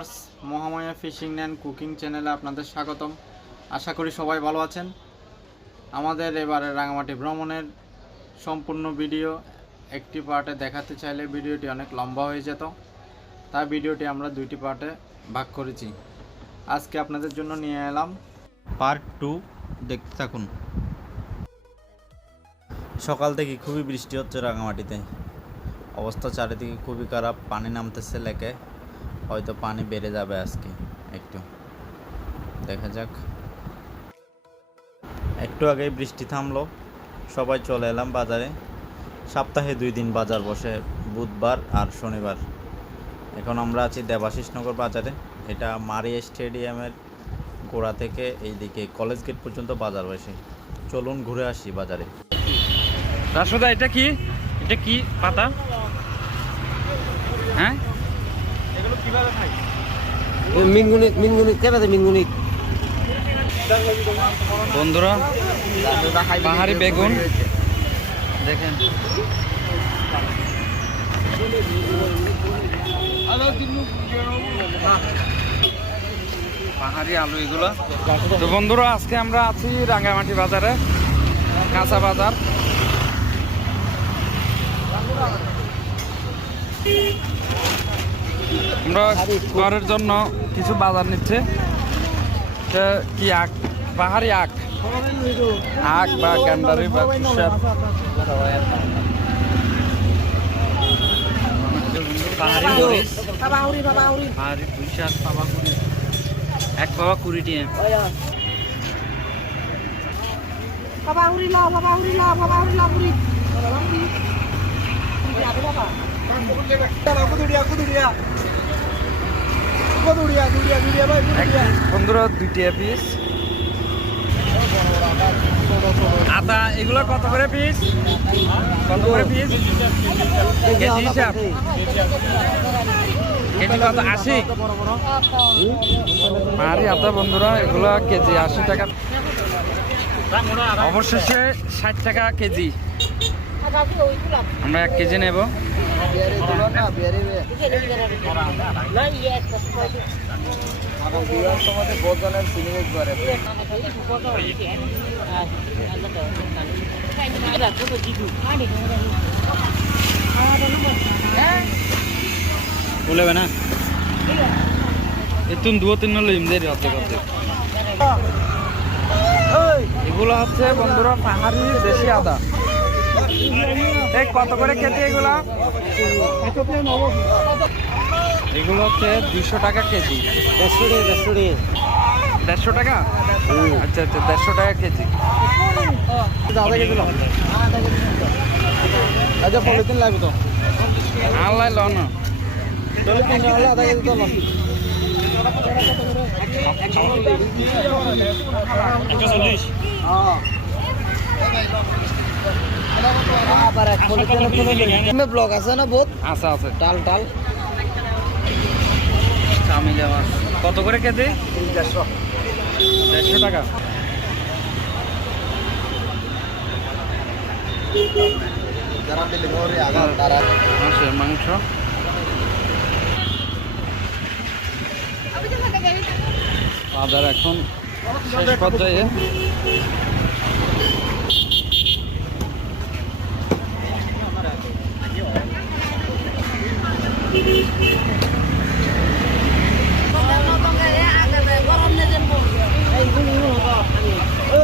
Viewers, Mahamaya fishing and cooking চ্যানেলে আপনাদের স্বাগতম। আশা করি সবাই ভালো আছেন। আমাদের এবারে রাঙামাটি ভ্রমণের সম্পূর্ণ ভিডিও একটি পার্টে দেখাতে চাইলে ভিডিওটি অনেক লম্বা হয়ে যেত, তাই ভিডিওটি আমরা দুইটি পার্টে ভাগ করেছি। আজকে আপনাদের জন্য নিয়ে এলাম পার্ট 2, দেখতে থাকুন। সকাল থেকে খুবই বৃষ্টি হচ্ছে রাঙামাটিতে, অবস্থা চারিদিকে খুবই খারাপ, পানি নামতেছে লেকে, হয়তো পানি বেড়ে যাবে আজকে, একটু দেখা যাক। একটু আগেই বৃষ্টি থামলো, সবাই চলে এলাম বাজারে। সপ্তাহে 2 দিন বাজার বসে, বুধবার আর শনিবার। এখন আমরা আছি দেবাশিসনগর বাজারে। এটা মারি স্টেডিয়ামের গোড়া থেকে এইদিকে কলেজ গেট পর্যন্ত বাজার বসে। চলুন ঘুরে আসি বাজারে। রাশোদা, এটা কি পাতা? হ্যাঁ, এগুলো কিভাবে খাই? মিনগুনিক কেবাদে মিনগুনিক বন্ধুরা, পাহাড়ি বেগুন দেখেন, পাহাড়ি আলু এগুলো। তো বন্ধুরা, আজকে আমরা আছি রাঙ্গামাটি বাজারে, কাঁচা বাজার। আমরা ঘরের জন্য কিছু বাজার নিচ্ছে। কি আখ, পাহাড়ি আখ বা ক্যান্ডারি বা কুশার, পাহাড়ি মরিচ, পাহাড়ি কুশার, পাবা কুড়ি, 1 পাবা 20 টিয়া। বন্ধুরা 2 পিস আদা, এগুলো কত করে পিস? কত করে পিস? কেজি হিসাব? কেজি কত? 80? পাহাড়ি আদা বন্ধুরা, এগুলো কেজি 80 টাকা, অবশেষে 60 টাকা কেজি। আমরা 1 কেজি নেব। বলবে না এতুন 2-3 লইম দেরি হতে করতে। এগুলো হচ্ছে বন্ধুরা পাহাড়ি দেশি আদা। কত করে কেজি এগুলা? এগুলো হচ্ছে 200 টাকা কেজি। 150 টাকা? আচ্ছা, 150 টাকা কেজি। আল্লাহ লন ব্লক আছে না বহুত আছে টাল চামিলে মাছ কত করে কেজি? 150 টাকা। মাছের মাংস, বাজার এখন শেষ পর্যায়ে।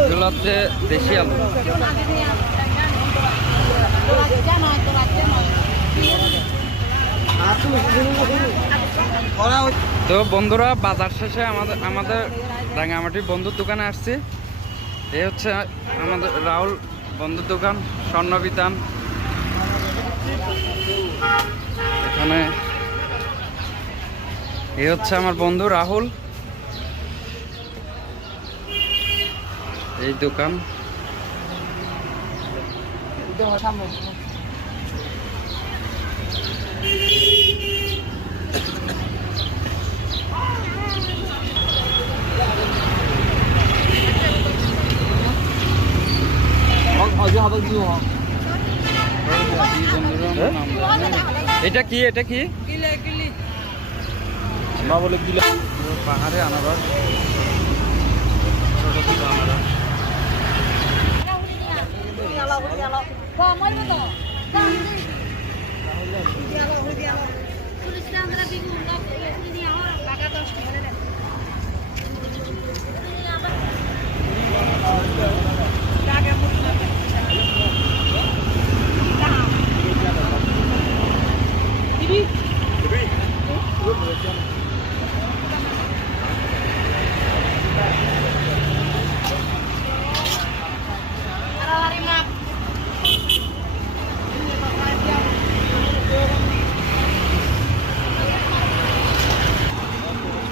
এগুলো হচ্ছে দেশি আলু। তো বন্ধুরা, বাজার শেষে আমাদের রাঙামাটি বন্ধুর দোকানে আসছি। এই হচ্ছে আমাদের রাহুল বন্ধুর দোকান, স্বর্ণবিতান। এখানে এই হচ্ছে আমার বন্ধু রাহুল, এই দোকান। এটা কি? আমরা বলে কিলো পাহাড়ে আনারস, ছোট ছোট আনারস।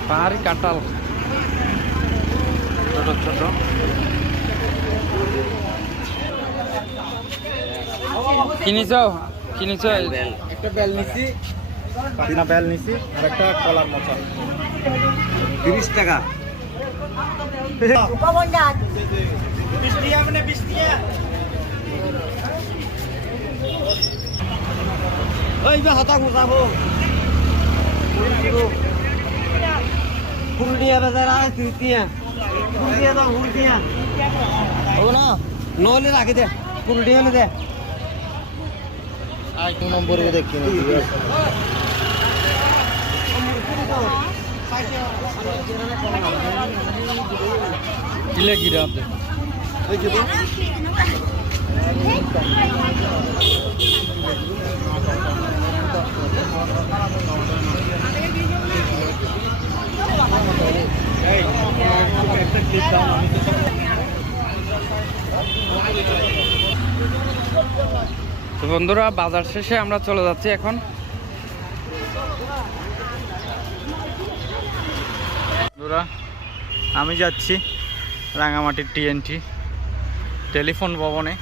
পাহাড়ি কাঁঠাল ছোট ছোট। কিনেছ কিনেছ? একটা বেল নিছি, পাতনা বেল নিছি, আর একটা কলার মোচা 30 টাকা। 20 টাকা মানে 20 টাকা। ওই বে হাতা গুছাবো। ফুল দিয়া বাজার আর তুইতিয়া। ফুল দিয়া দাও, ফুল দিয়া। ও না, নলে রাখে দে। ফুল দিয়া দে। আর 2 নম্বরে দেখি না। কিলে গিরা আপনি ওই যে তো বন্ধুরা, বাজার শেষে আমরা চলে যাচ্ছি এখন। বন্ধুরা, আমি যাচ্ছি রাঙামাটির TNT টেলিফোন ভবনে।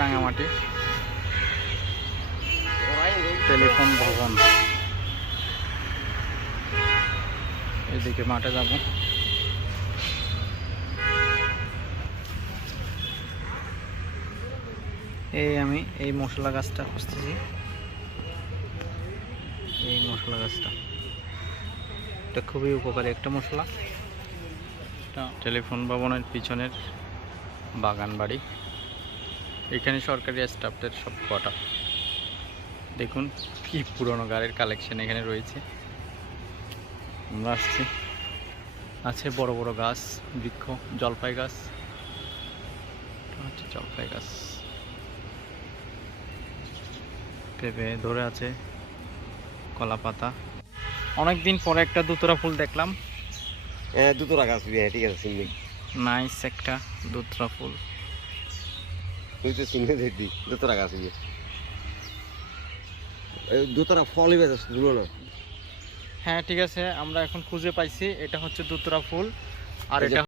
রাঙামাটি টেলিফোন ভবন, এদিকে মাঠে যাব। আমি এই মশলা গাছটা খুঁজতেছি, এই মশলা গাছটা, এটা খুবই উপকারী একটা মশলা। টেলিফোন ভবনের পিছনের বাগান বাড়ি, এখানে সরকারি স্টাফদের সব কোয়ার্টার। দেখুন কি পুরনো গাড়ির কালেকশন এখানে রয়েছে। আমরা আসছি, আছে বড় বড় গাছ, বৃক্ষ, জলপাই গাছ, জলপাই গাছ, পেঁপে ধরে আছে, কলা পাতা। অনেকদিন পরে একটা দুতরা ফুল দেখলাম। হ্যাঁ, 2 টাকা আছে, ঠিক আছে চিনি। নাইস একটা দুতরা ফুল। তুই তো চিনি দেখবি 2 টাকা আছে। এই 2 টাকা ফলই বেশ দুলো না। হ্যাঁ ঠিক আছে, আমরা এখন খুঁজে পাইছি, এটা হচ্ছে দুতরা ফুল। আর এটা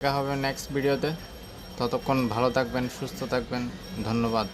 দেখা হবে নেক্সট ভিডিওতে। ততক্ষণ ভালো থাকবেন, সুস্থ থাকবেন। ধন্যবাদ।